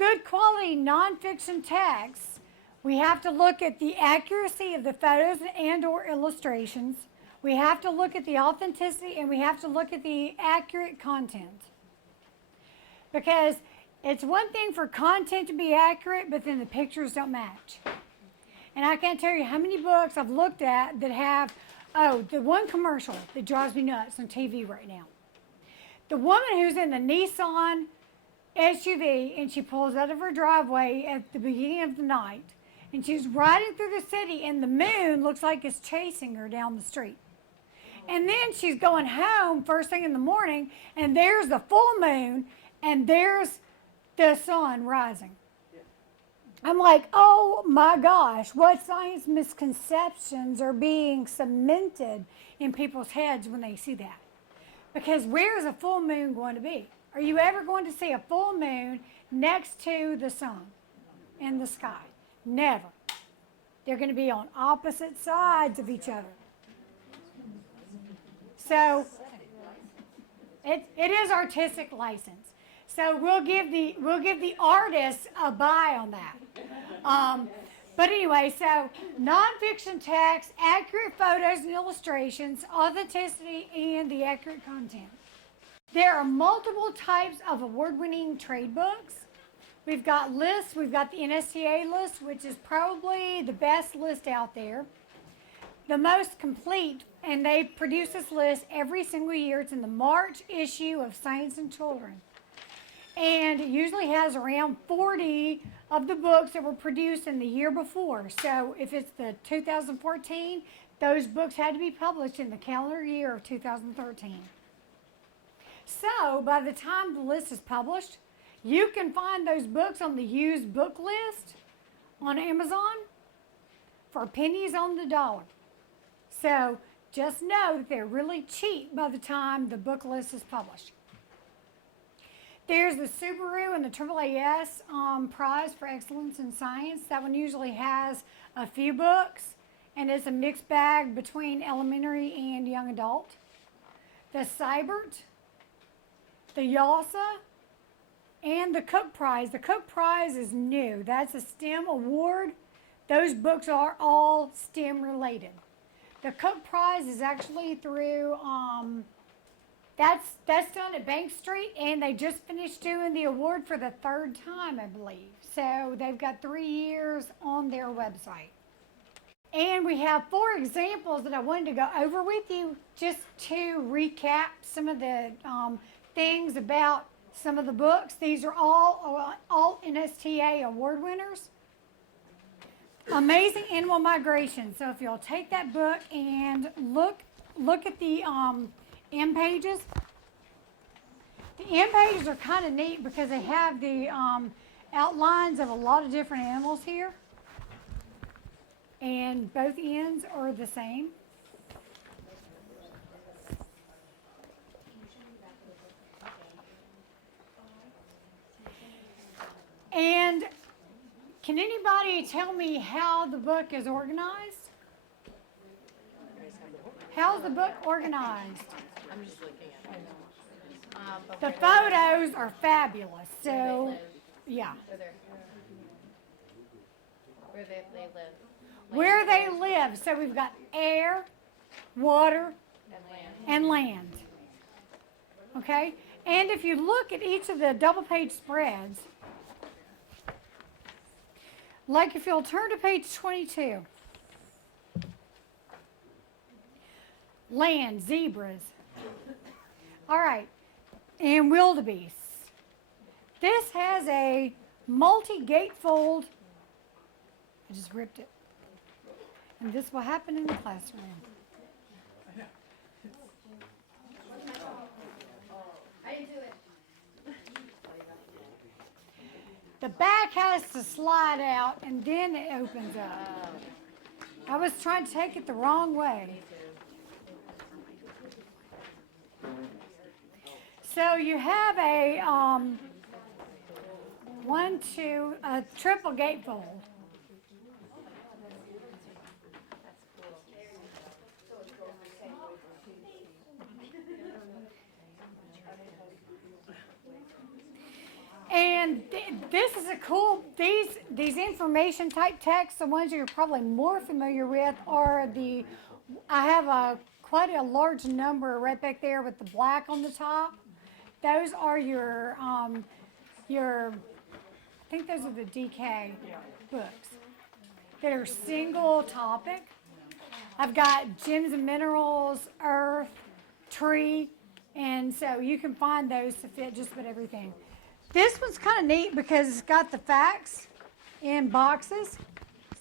good quality nonfiction texts, we have to look at the accuracy of the photos and or illustrations. We have to look at the authenticity, and we have to look at the accurate content. Because it's one thing for content to be accurate, but then the pictures don't match. And I can't tell you how many books I've looked at that have, the one commercial that drives me nuts on TV right now. The woman who's in the Nissan SUV, and she pulls out of her driveway at the beginning of the night, and she's riding through the city, and the moon looks like it's chasing her down the street. And then she's going home first thing in the morning, and there's the full moon, and there's the sun rising. I'm like, oh my gosh, what science misconceptions are being cemented in people's heads when they see that? Because where's a full moon going to be? Are you ever going to see a full moon next to the sun in the sky? Never. They're going to be on opposite sides of each other. So it is artistic license. So we'll give the artists a buy on that. But anyway, so nonfiction text, accurate photos and illustrations, authenticity, and the accurate content. There are multiple types of award-winning trade books. We've got lists. We've got the NSTA list, which is probably the best list out there. The most complete, and they produce this list every single year. It's in the March issue of Science and Children. And it usually has around 40 of the books that were produced in the year before. So if it's the 2014, those books had to be published in the calendar year of 2013. So by the time the list is published, you can find those books on the used book list on Amazon for pennies on the dollar. So just know that they're really cheap by the time the book list is published. There's the Subaru and the AAAS prize for excellence in science. That one usually has a few books, and it's a mixed bag between elementary and young adult. The Seibert, the YALSA, and the Cook Prize. The Cook Prize is new. That's a STEM award. Those books are all STEM related. The Cook Prize is actually through, that's done at Bank Street, and they just finished doing the award for the third time, I believe. So they've got 3 years on their website. And we have 4 examples that I wanted to go over with you just to recap some of the things about some of the books. These are all NSTA award winners. Amazing Animal Migration. So if you'll take that book and look at the end pages. The end pages are kind of neat because they have the outlines of a lot of different animals here. And both ends are the same. And can anybody tell me how the book is organized? How's the book organized? I'm just looking at it. The photos are fabulous. So, yeah. Where they live. Where they live. So we've got air, water, and land. Okay? And if you look at each of the double-page spreads, like if you'll turn to page 22, land, zebras. All right, and wildebeests. This has a multi-gatefold. I just ripped it. And this will happen in the classroom. I didn't do it. The back has to slide out and then it opens up. I was trying to take it the wrong way. So you have a a triple gatefold. And And this is a cool, these information type texts, the ones you're probably more familiar with are I have quite a large number right back there with the black on the top. Those are I think those are the DK books that are single topic. I've got gems and minerals, earth, tree, and so you can find those to fit just about everything. This one's kind of neat because it's got the facts in boxes.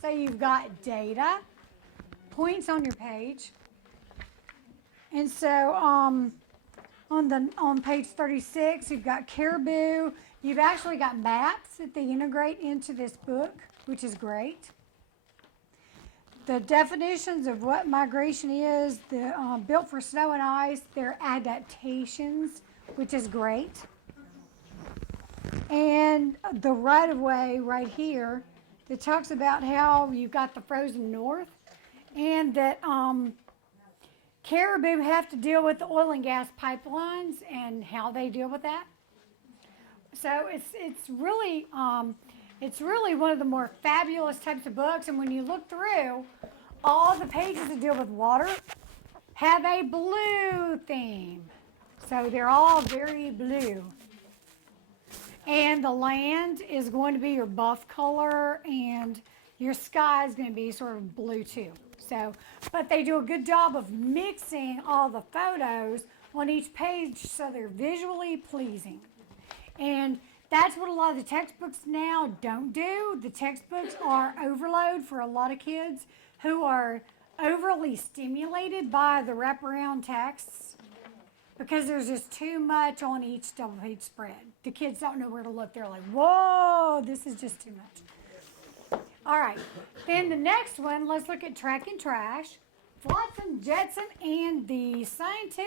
So you've got data, points on your page. And so on page 36, you've got caribou. You've actually got maps that they integrate into this book, which is great. The definitions of what migration is, built for snow and ice, their adaptations, which is great. And the right-of-way right here that talks about how you've got the frozen north and that caribou have to deal with the oil and gas pipelines and how they deal with that. So it's really one of the more fabulous types of books. And when you look through, all the pages that deal with water have a blue theme. So they're all very blue. And the land is going to be your buff color, and your sky is going to be sort of blue too. So, but they do a good job of mixing all the photos on each page so they're visually pleasing. And that's what a lot of the textbooks now don't do. The textbooks are overload for a lot of kids who are overly stimulated by the wraparound texts because there's just too much on each double page spread. The kids don't know where to look. They're like, whoa, this is just too much. All right, then the next one, let's look at Track and Trash. Flotsam, Jetson, and the Science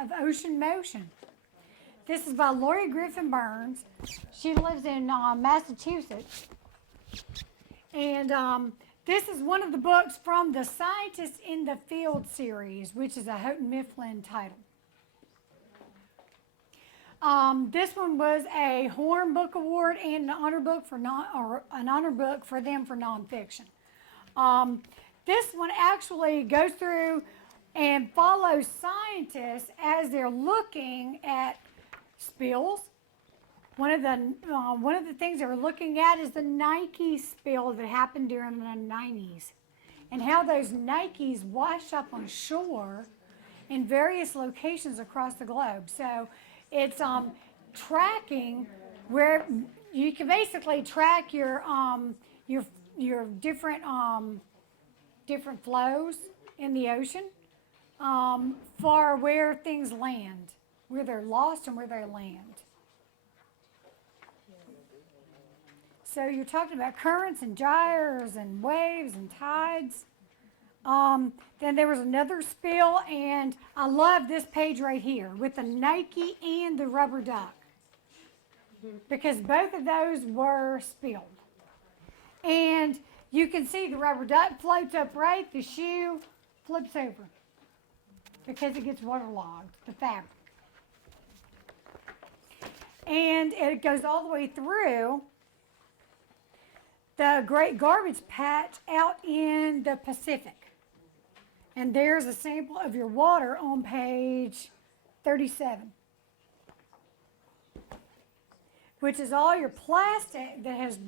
of Ocean Motion. This is by Lori Griffin Burns. She lives in Massachusetts. And this is one of the books from the Scientists in the Field series, which is a Houghton Mifflin title. This one was a Horn Book Award and an honor book for them for nonfiction. This one actually goes through and follows scientists as they're looking at spills. One of the things they were looking at is the Nike spill that happened during the 90s, and how those Nikes wash up on shore in various locations across the globe. So it's tracking where you can basically track your different flows in the ocean for where things land, where they're lost and where they land. So you're talking about currents and gyres and waves and tides. Then there was another spill, and I love this page right here with the Nike and the rubber duck because both of those were spilled. And you can see the rubber duck floats upright, the shoe flips over because it gets waterlogged, the fabric. And it goes all the way through the Great Garbage Patch out in the Pacific. And there's a sample of your water on page 37, which is all your plastic that has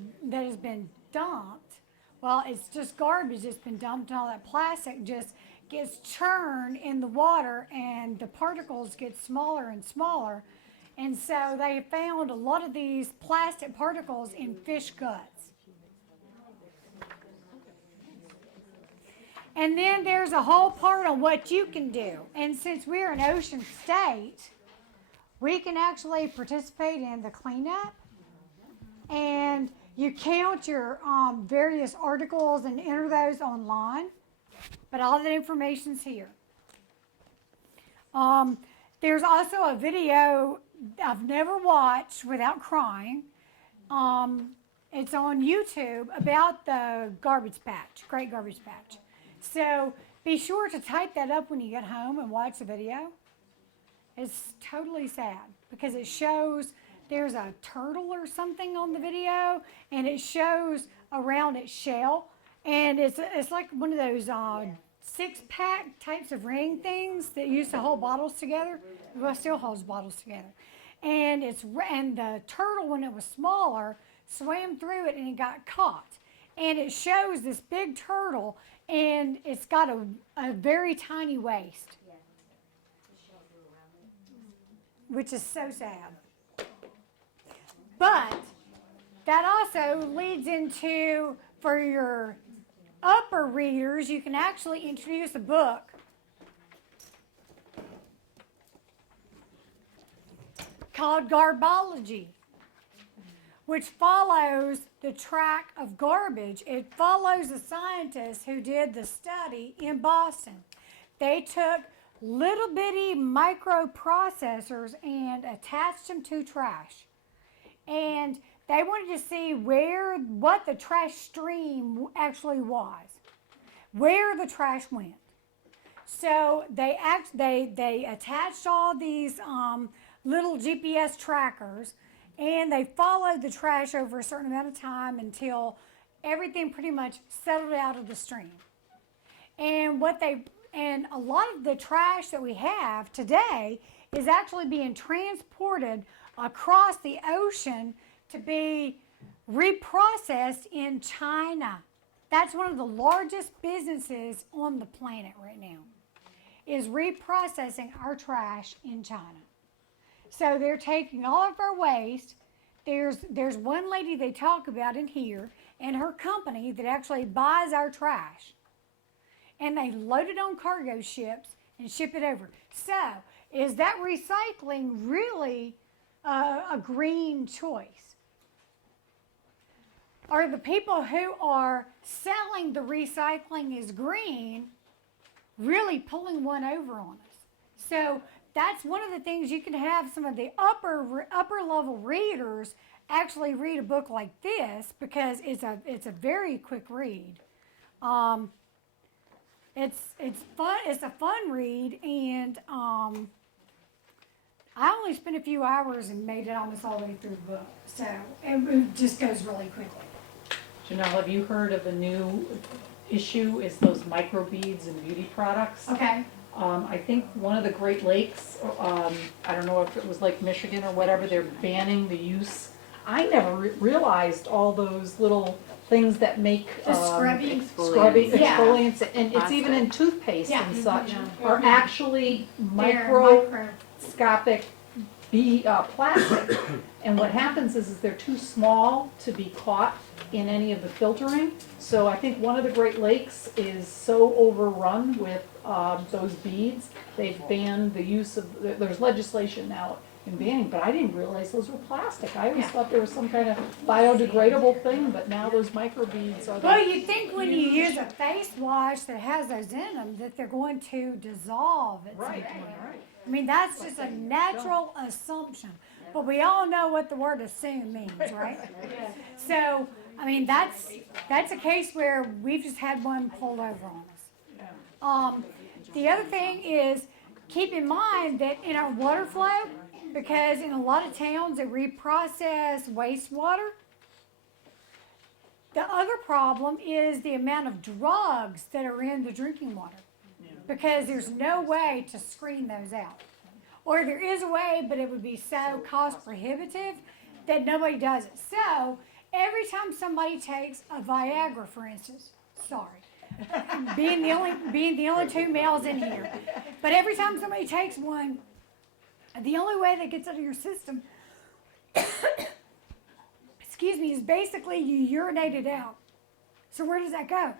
been dumped. Well, it's just garbage that's been dumped, and all that plastic just gets churned in the water, and the particles get smaller and smaller. And so they found a lot of these plastic particles in fish guts. And then there's a whole part on what you can do. And since we're an ocean state, we can actually participate in the cleanup. And you count your various articles and enter those online. But all the information's here. There's also a video I've never watched without crying. It's on YouTube about the garbage patch, Great Garbage Patch. So be sure to type that up when you get home and watch the video. It's totally sad because it shows there's a turtle or something on the video, and it shows around its shell, and it's like one of those 6-pack types of ring things that used to hold bottles together. Well, still holds bottles together, and and the turtle, when it was smaller, swam through it and it got caught, and it shows this big turtle, and it's got a very tiny waist, which is so sad. But that also leads into, for your upper readers, you can actually introduce a book called Garbology, which follows the track of garbage. It follows the scientists who did the study in Boston. They took little bitty microprocessors and attached them to trash. And they wanted to see what the trash stream actually was, where the trash went. So they attached all these little GPS trackers, and they followed the trash over a certain amount of time until everything pretty much settled out of the stream. And a lot of the trash that we have today is actually being transported across the ocean to be reprocessed in China. That's one of the largest businesses on the planet right now, is reprocessing our trash in China. So they're taking all of our waste. There's one lady they talk about in here and her company that actually buys our trash. And they load it on cargo ships and ship it over. So is that recycling really a green choice? Are the people who are selling the recycling as green really pulling one over on us? So that's one of the things. You can have some of the upper level readers actually read a book like this, because it's a very quick read. It's fun. It's a fun read, and I only spent a few hours and made it almost all the way through the book. So it just goes really quickly. Jeanelle, have you heard of a new issue? Is those microbeads and beauty products? Okay. I think one of the Great Lakes, I don't know if it was Lake Michigan or whatever, they're banning the use. I never realized all those little things that make The scrubby. Yeah. exfoliants, and it's even in toothpaste Yeah. and such, Mhm. are actually They're microscopic plastic. And what happens is they're too small to be caught in any of the filtering. So I think one of the Great Lakes is so overrun with those beads, they've banned the use of, there's legislation now in banning, but I didn't realize those were plastic. I always thought there was some kind of biodegradable thing, but now those microbeads are. Well, you'd think when you use a face wash that has those in them that they're going to dissolve at some Right, point. right. I mean, that's just a natural assumption. But we all know what the word assume means, right? So, I mean, that's a case where we've just had one pulled over on us. The other thing is, keep in mind that in our water flow, because in a lot of towns that reprocess wastewater, the other problem is the amount of drugs that are in the drinking water, because there's no way to screen those out. Or there is a way, but it would be so cost prohibitive that nobody does it. So every time somebody takes a Viagra, for instance, sorry, being the only two males in here, but every time somebody takes one, the only way that gets out of your system, excuse me, is basically you urinate it out. So where does that go?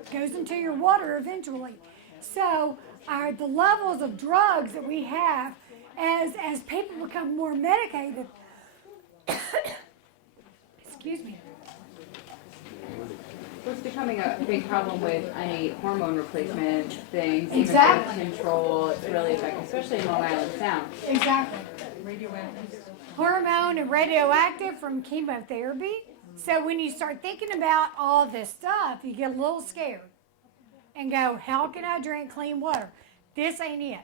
It goes into your water eventually. So the levels of drugs that we have, as people become more medicated, excuse me. So it's becoming a big problem with any hormone replacement things, even Exactly. birth control. It's really effective, especially in Long Island Sound. Exactly. Hormone and radioactive from chemotherapy. So when you start thinking about all this stuff, you get a little scared and go, how can I drink clean water? This ain't it.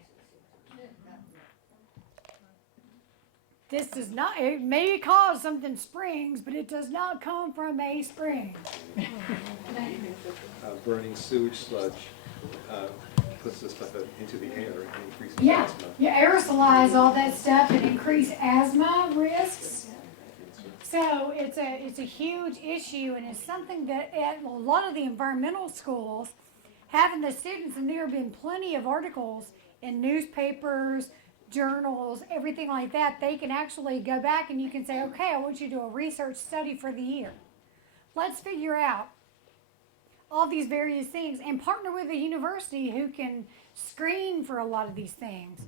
This does not, it may cause something springs, but it does not come from a spring. Burning sewage sludge puts this stuff into the air and increases Yeah, asthma. you aerosolize all that stuff and increase asthma risks. So it's a huge issue, and it's something that at a lot of the environmental schools, having the students, and there have been plenty of articles in newspapers, journals, everything like that, they can actually go back and you can say, okay, I want you to do a research study for the year. Let's figure out all these various things and partner with a university who can screen for a lot of these things.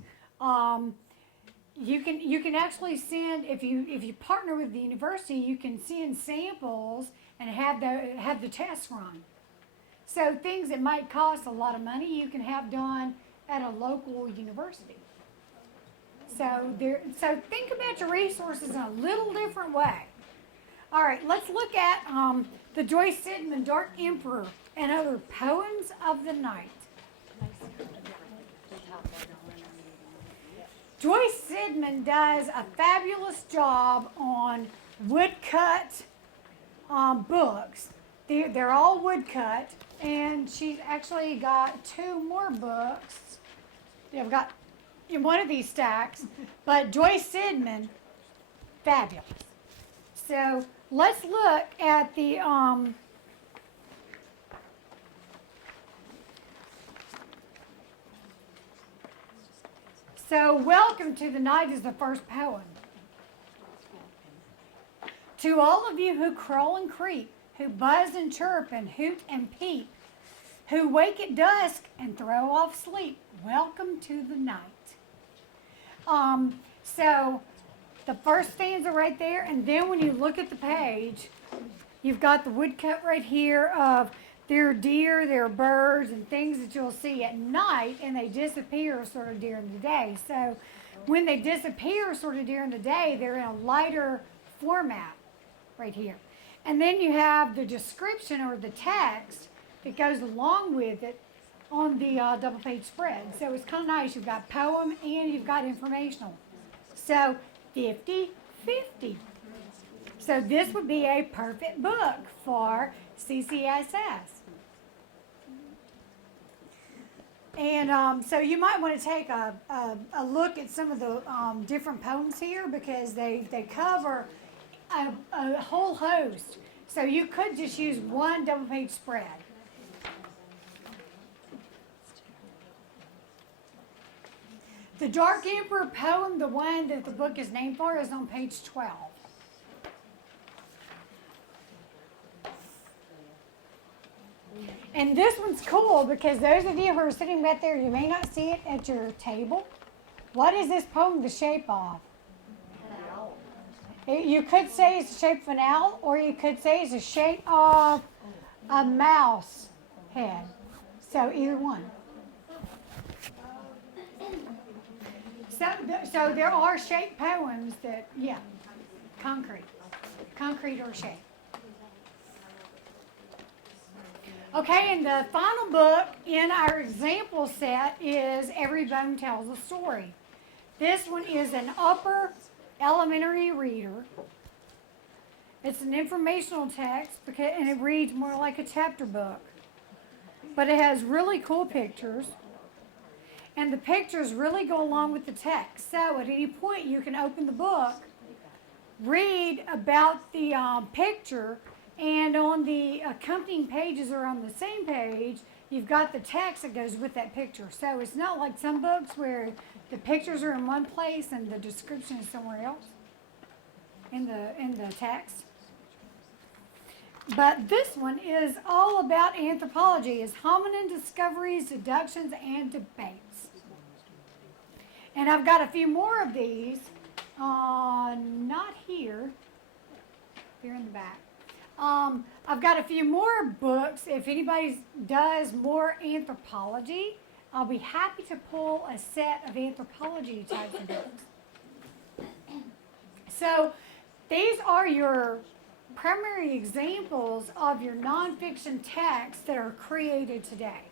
You can actually send, if you partner with the university, you can send samples and have the tests run. So things that might cost a lot of money, you can have done at a local university. So think about your resources in a little different way. All right, let's look at the Joyce Sidman Dark Emperor and Other Poems of the Night. Joyce Sidman does a fabulous job on woodcut books. They're all woodcut, and she's actually got 2 more books. I've got in one of these stacks, but Joyce Sidman, fabulous. So let's look at the so Welcome to the Night is the first poem. To all of you who crawl and creep, who buzz and chirp and hoot and peep, who wake at dusk and throw off sleep, welcome to the night. So the first stanza right there, and then when you look at the page, you've got the woodcut right here of there are deer, there are birds, and things that you'll see at night, and they disappear sort of during the day. So when they disappear sort of during the day, they're in a lighter format right here. And then you have the description or the text that goes along with it on the double page spread. So it's kind of nice. You've got poem and you've got informational. So 50-50. So this would be a perfect book for CCSS. And so you might want to take a look at some of the different poems here because they cover a whole host. So you could just use one double page spread. The Dark Emperor poem, the one that the book is named for, is on page 12. And this one's cool because those of you who are sitting back there, you may not see it at your table. What is this poem the shape of? You could say it's the shape of an owl, or you could say it's the shape of a mouse head. So either one. So there are shaped poems that, yeah, concrete or shape. Okay, and the final book in our example set is Every Bone Tells a Story. This one is an upper elementary reader. It's an informational text and it reads more like a chapter book. But it has really cool pictures. And the pictures really go along with the text. So at any point you can open the book, read about the picture, and on the accompanying pages or on the same page, you've got the text that goes with that picture. So it's not like some books where the pictures are in one place and the description is somewhere else in the text. But this one is all about anthropology. It's hominin discoveries, deductions, and debates. And I've got a few more of these, not here, here in the back. I've got a few more books. If anybody does more anthropology, I'll be happy to pull a set of anthropology types of books. So these are your primary examples of your nonfiction texts that are created today.